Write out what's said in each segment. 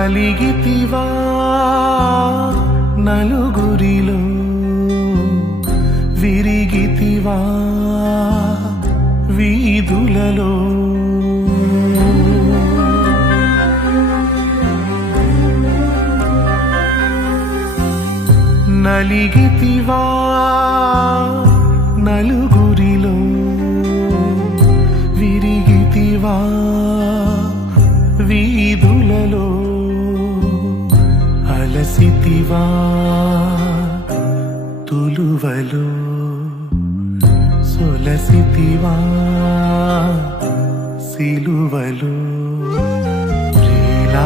కలిగితివా నలుగురిలో విరిగితివా వీధులలో. నలిగితివా నలుగురిలో విరిగితివా వీధులలో. అలసితివా తులువలో సొలసితివా సిలువలో ప్రేలాడితివా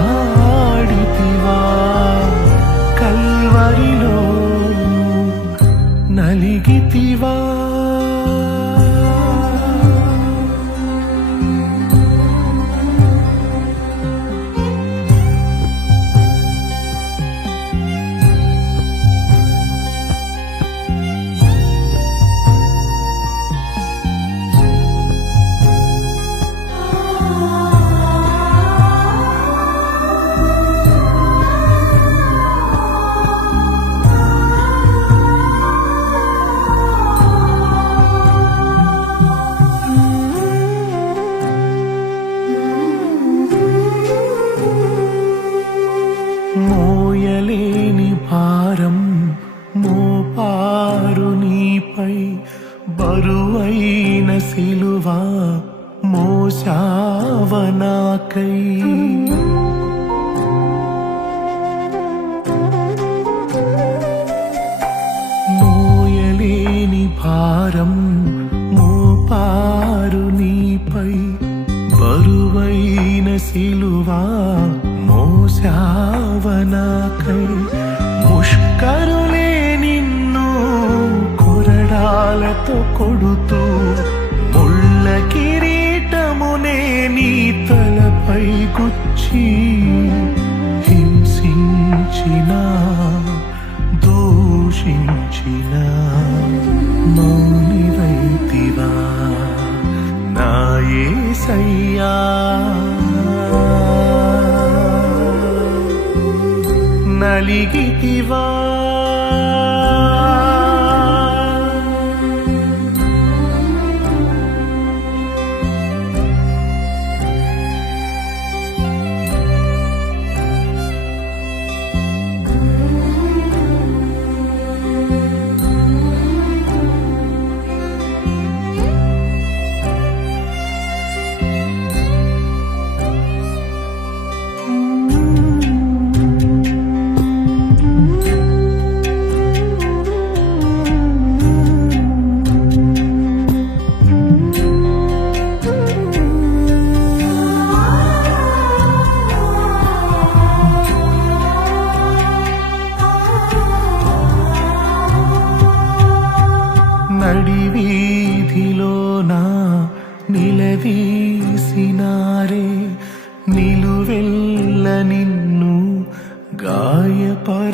లేని భారం మోపారు నీపై బరువైన సిలువ మోసావనాకై కరుణే నిన్ను కొరడాలతో కొడుతూ ముళ్ళ కిరీటమునే నీ తలపై గుచ్చి హింసించిన దూషించిన మౌనివైతివా నాయే సయ్యా నలిగితివా. తీసినారే నిలువెల్ల నిన్ను గాయపరచినారే.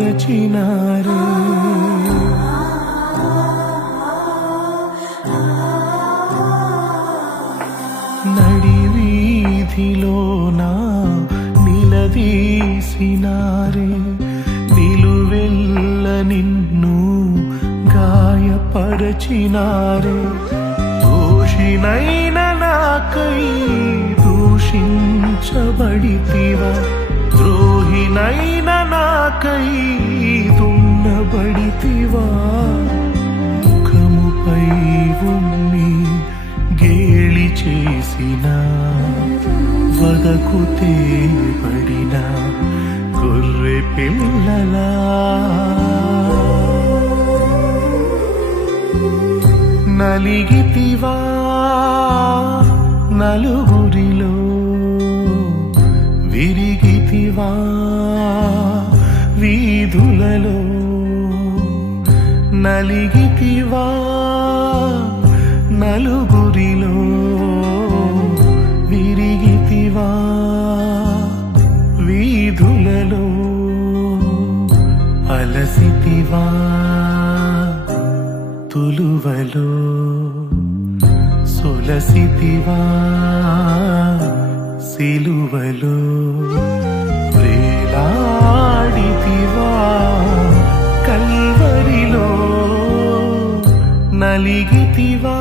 నడివీధిలోన నిలదీసినారే నిలువెల్ల నిన్ను గాయపరచినారే. దోషినైన నాకై దూషించబడితివా. ద్రోహినైన నాకై దున్నబడితివా. ముఖముపై ఉన్ని గేలి చేసిన. వదకు తేబడిన గొర్రె పిల్లలా. నలిగితివా. నలుగురిలో విరిగితివా వీధులలో నలిగితివా నలుగురిలో విరిగితివా వీధులలో అలసితివా తులువలో వెలసితివా సిలువలో వేలాడితివా కల్వరిలో నలిగితివా